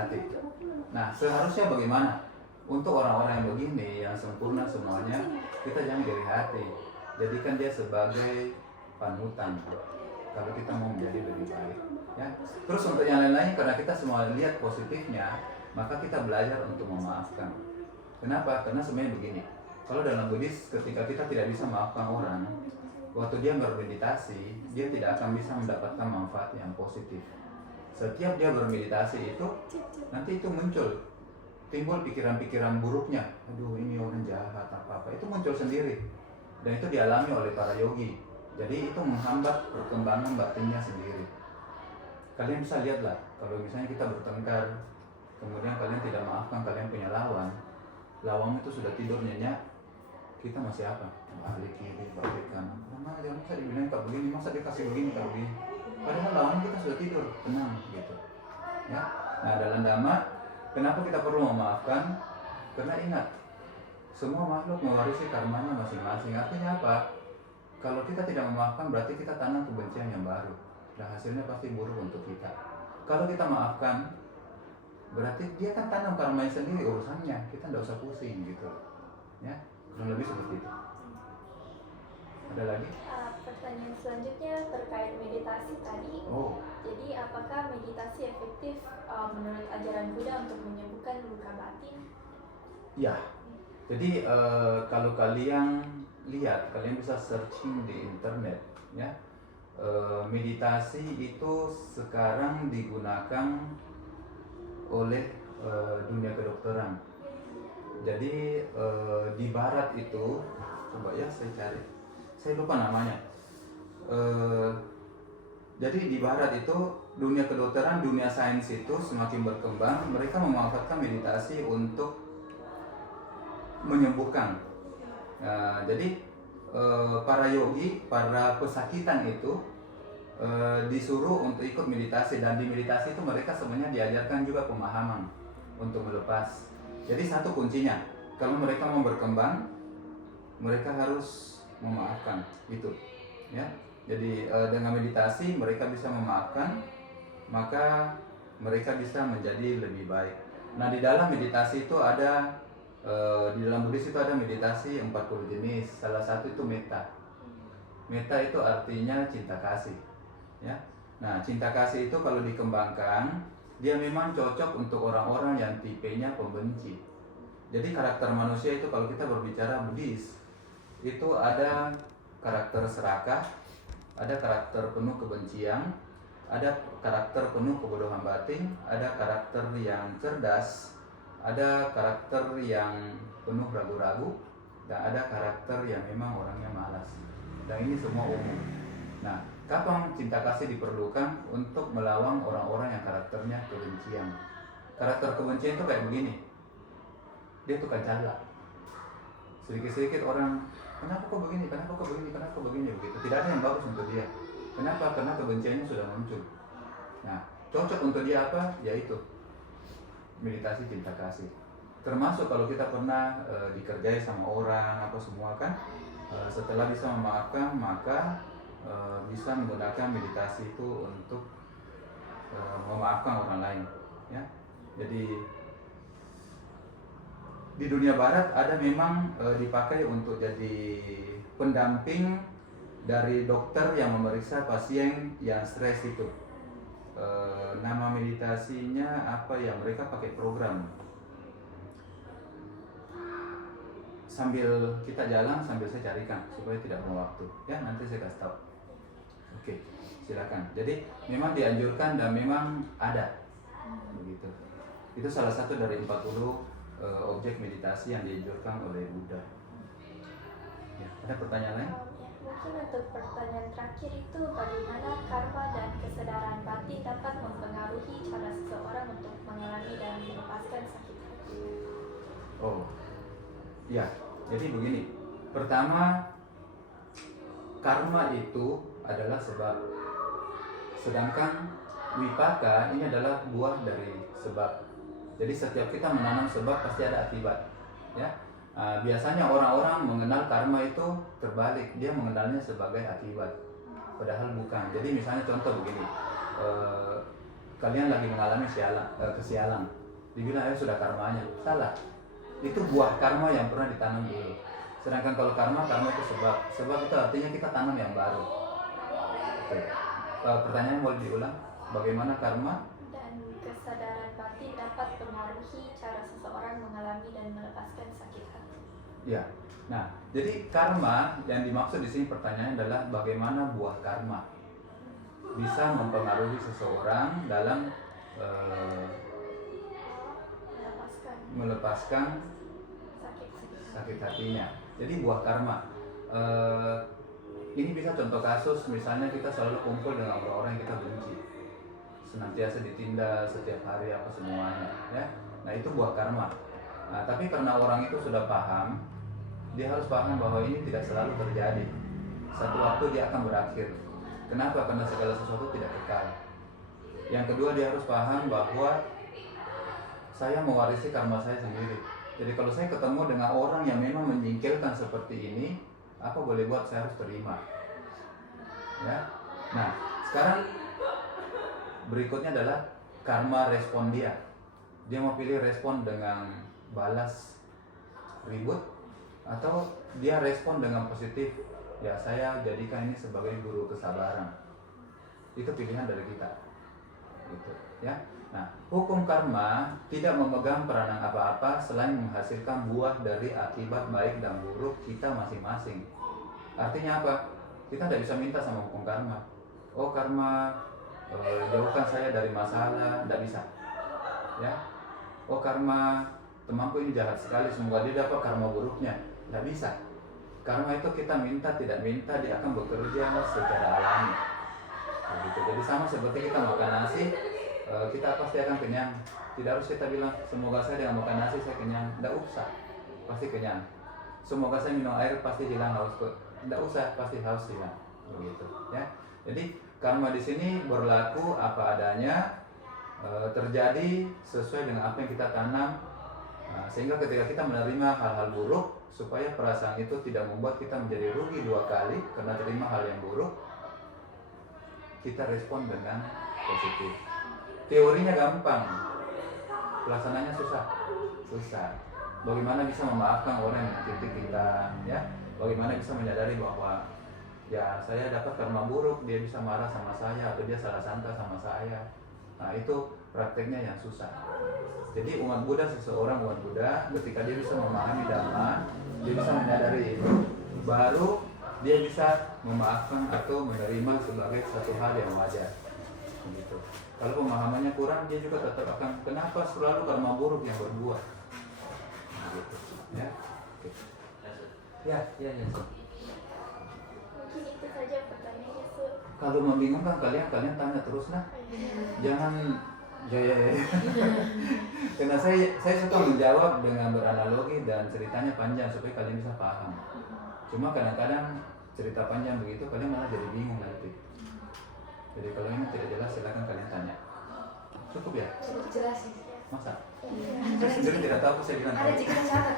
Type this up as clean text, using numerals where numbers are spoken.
hati. Nah, seharusnya bagaimana? Untuk orang-orang yang begini, yang sempurna semuanya, kita jangan iri hati. Jadikan dia sebagai panutan kalau kita mau menjadi lebih baik. Ya. Terus untuk yang lain-lain, karena kita semua lihat positifnya, maka kita belajar untuk memaafkan. Kenapa? Karena sebenarnya begini. Kalau dalam Buddhis, ketika kita tidak bisa memaafkan orang, waktu dia bermeditasi, dia tidak akan bisa mendapatkan manfaat yang positif. Setiap dia bermeditasi itu, nanti itu timbul pikiran-pikiran buruknya. Aduh, ini orang jahat apa-apa. Itu muncul sendiri. Dan itu dialami oleh para yogi. Jadi itu menghambat perkembangan batinnya sendiri. Kalian bisa lihatlah, kalau misalnya kita bertengkar, kemudian kalian tidak maafkan, kalian punya lawan itu sudah tidur nyenyak, kita masih apa? Balik kiri, balik kanan. Masa dibilang tak begini, masa dia kasih begini, tak begini. Padahal lawan kita sudah tidur, tenang gitu. Ya. Nah, dalam Dhamma, kenapa kita perlu memaafkan? Karena ingat, semua makhluk mewarisi karmanya masing-masing. Artinya apa? Kalau kita tidak memaafkan, berarti kita tanam kebencian yang baru. Dan hasilnya pasti buruk untuk kita. Kalau kita maafkan, berarti dia kan tanam karmanya sendiri, urusannya. Kita tidak usah pusing gitu. Ya. Kurang lebih seperti itu. Ada lagi? Pertanyaan selanjutnya terkait meditasi tadi. Jadi apakah meditasi efektif menurut ajaran Buddha untuk menyembuhkan luka batin? Ya. Jadi kalau kalian lihat, kalian bisa searching di internet, ya. Meditasi itu sekarang digunakan oleh dunia kedokteran. Jadi di barat itu, coba ya saya cari, saya lupa namanya. Jadi di barat itu dunia kedokteran, dunia sains itu semakin berkembang. Mereka memanfaatkan meditasi untuk menyembuhkan. Jadi para yogi, para pesakitan itu disuruh untuk ikut meditasi, dan di meditasi itu mereka sebenarnya diajarkan juga pemahaman untuk melepas. Jadi satu kuncinya, kalau mereka mau berkembang, mereka harus memaafkan, gitu, ya. Jadi dengan meditasi mereka bisa memaafkan, maka mereka bisa menjadi lebih baik. Nah, di dalam meditasi itu ada, di dalam Buddhis itu ada meditasi 40 jenis. Salah satu itu metta. Metta itu artinya cinta kasih, ya. Nah, cinta kasih itu kalau dikembangkan, dia memang cocok untuk orang-orang yang tipenya pembenci. Jadi karakter manusia itu kalau kita berbicara Buddhis, itu ada karakter serakah, ada karakter penuh kebencian, ada karakter penuh kebodohan batin, ada karakter yang cerdas, ada karakter yang penuh ragu-ragu, dan ada karakter yang memang orangnya malas. Dan ini semua umum. Nah, kapan cinta kasih diperlukan? Untuk melawan orang-orang yang karakternya kebencian. Karakter kebencian itu kayak begini, dia tukang calak. Sedikit-sedikit orang, kenapa kok begini, kenapa kok begini, kenapa kok begini, begitu. Tidak ada yang bagus untuk dia. Kenapa? Karena kebenciannya sudah muncul. Nah, cocok untuk dia apa? Yaitu meditasi cinta kasih. Termasuk kalau kita pernah dikerjai sama orang apa semua kan, setelah bisa memaafkan, maka bisa menggunakan meditasi itu untuk memaafkan orang lain, ya. Jadi di dunia barat ada memang dipakai untuk jadi pendamping dari dokter yang memeriksa pasien yang stres itu. Nama meditasinya apa ya, mereka pakai program. Sambil kita jalan, sambil saya carikan supaya tidak buang waktu, ya, nanti saya kasih tahu. Oke, silakan. Jadi memang dianjurkan dan memang ada begitu. Itu salah satu dari 40 objek meditasi yang dianjurkan oleh Buddha. Ya, ada pertanyaan lain? Mungkin untuk pertanyaan terakhir itu, bagaimana karma dan kesadaran batin dapat mempengaruhi cara seseorang untuk mengalami dan melepaskan sakit hati? Oh, ya. Jadi begini. Pertama, karma itu adalah sebab. Sedangkan wipaka ini adalah buah dari sebab. Jadi setiap kita menanam sebab pasti ada akibat, ya. Biasanya orang-orang mengenal karma itu terbalik, dia mengenalnya sebagai akibat, padahal bukan. Jadi misalnya contoh begini, kalian lagi mengalami kesialan. Dibilang sudah karmanya. Salah. Itu buah karma yang pernah ditanam dulu. Sedangkan kalau karma itu sebab. Sebab itu artinya kita tanam yang baru. Oke. Pertanyaannya boleh diulang. Bagaimana karma dan kesadaran batin dapat mempengaruhi cara seseorang mengalami dan melepaskan sakit hati? Ya. Nah, jadi karma yang dimaksud di sini pertanyaannya adalah bagaimana buah karma bisa mempengaruhi seseorang dalam melepaskan sakit hatinya. Jadi buah karma. Ini bisa contoh kasus, misalnya kita selalu kumpul dengan orang-orang yang kita benci, senantiasa ditindas setiap hari apa semuanya, ya. Nah itu buah karma. Nah, tapi karena orang itu sudah paham, dia harus paham bahwa ini tidak selalu terjadi. Satu waktu dia akan berakhir. Kenapa? Karena segala sesuatu tidak kekal. Yang kedua, dia harus paham bahwa saya mewarisi karma saya sendiri. Jadi kalau saya ketemu dengan orang yang memang menyingkirkan seperti ini, apa boleh buat, saya harus terima. Ya. Nah, sekarang berikutnya adalah karma respon dia. Dia mau pilih respon dengan balas ribut, atau dia respon dengan positif. Ya, saya jadikan ini sebagai guru kesabaran. Itu pilihan dari kita. Gitu, ya. Nah, hukum karma tidak memegang peranan apa-apa selain menghasilkan buah dari akibat baik dan buruk kita masing-masing. Artinya apa? Kita tidak bisa minta sama hukum karma. Oh karma, jauhkan saya dari masalah, tidak bisa. Ya. Oh karma, temanku ini jahat sekali, semoga dia dapat karma buruknya. Tidak bisa. Karma itu kita minta tidak minta, dia akan bekerja secara alami. Begitu. Jadi sama seperti kita makan nasi, kita pasti akan kenyang. Tidak harus kita bilang semoga saya dengan makan nasi saya kenyang. Tidak usah, pasti kenyang. Semoga saya minum air pasti hilang hausku. Tidak usah, pasti haus hilang. Begitu. Ya. Jadi karma di sini berlaku apa adanya, terjadi sesuai dengan apa yang kita tanam. Nah, sehingga ketika kita menerima hal-hal buruk, supaya perasaan itu tidak membuat kita menjadi rugi dua kali karena terima hal yang buruk, kita respon dengan positif. Teorinya gampang, pelaksananya susah. Bagaimana bisa memaafkan orang yang menyakiti kita, ya? Bagaimana bisa menyadari bahwa ya saya dapat karma buruk, dia bisa marah sama saya atau dia salah sangka sama saya. Nah itu prakteknya yang susah. Jadi seseorang umat Buddha ketika dia bisa memahami Dhamma, dia bisa menyadari itu, baru dia bisa memaafkan atau menerima sebagai satu hal yang wajar. Begitu. Kalau pemahamannya kurang, dia juga tetap akan kenapa selalu karma buruk yang berbuah. Begitu. Ya. Oke. Ya. Mungkin itu saja pertanyaannya, Sur. Kalau membingungkan kalian tanya terus nah. Jangan ya. Karena saya suka menjawab dengan beranalogi dan ceritanya panjang supaya kalian bisa paham. Cuma kadang-kadang cerita panjang begitu kalian malah jadi bingung nanti. Jadi kalau ini tidak jelas silakan kalian tanya. Cukup ya? Cukup jelas sih. Masa? Saya sendiri tidak tahu, saya bilang Ada jika catat